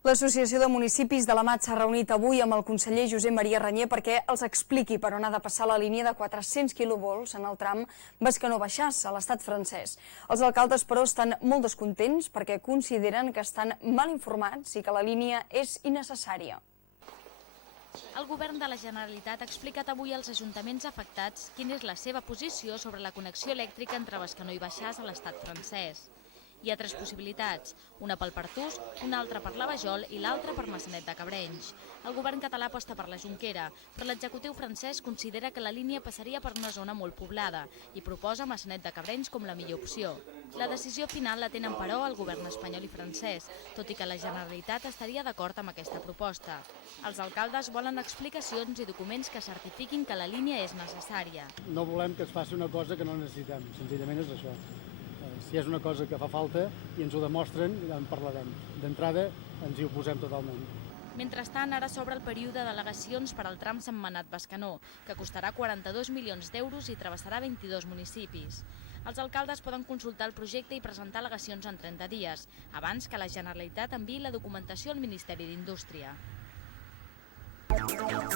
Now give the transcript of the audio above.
L'Associació de Municipis de la Mat s'ha reunit avui amb el conseller Josep Maria Reñé perquè els expliqui per on ha de passar la línia de 400 quilovolts en el tram Bescanó-Baixàs, a l'estat francès. Els alcaldes, però, estan molt descontents perquè consideren que estan mal informats i que la línia és innecessària. El govern de la Generalitat ha explicat avui als ajuntaments afectats quina és la seva posició sobre la connexió elèctrica entre Bescanó i Baixàs a l'estat francès. Hi ha tres possibilitats, una pel Pertús, una altra per la Vajol i l'altra per Maçanet de Cabrenys. El govern català aposta per la Jonquera, però l'executiu francès considera que la línia passaria per una zona molt poblada i proposa Maçanet de Cabrenys com la millor opció. La decisió final la tenen, però, el govern espanyol i francès, tot i que la Generalitat estaria d'acord amb aquesta proposta. Els alcaldes volen explicacions i documents que certifiquin que la línia és necessària. No volem que es faci una cosa que no necessitem, senzillament és això. Si és una cosa que fa falta i ens ho demostren, ja en parlarem. D'entrada ens hi oposem totalment. Mentrestant, ara s'obre el període d'al·legacions per al tram Sentmenat-Bescanó, que costarà 42 milions d'euros i travessarà 22 municipis. Els alcaldes poden consultar el projecte i presentar al·legacions en 30 dies, abans que la Generalitat enviï la documentació al Ministeri d'Indústria.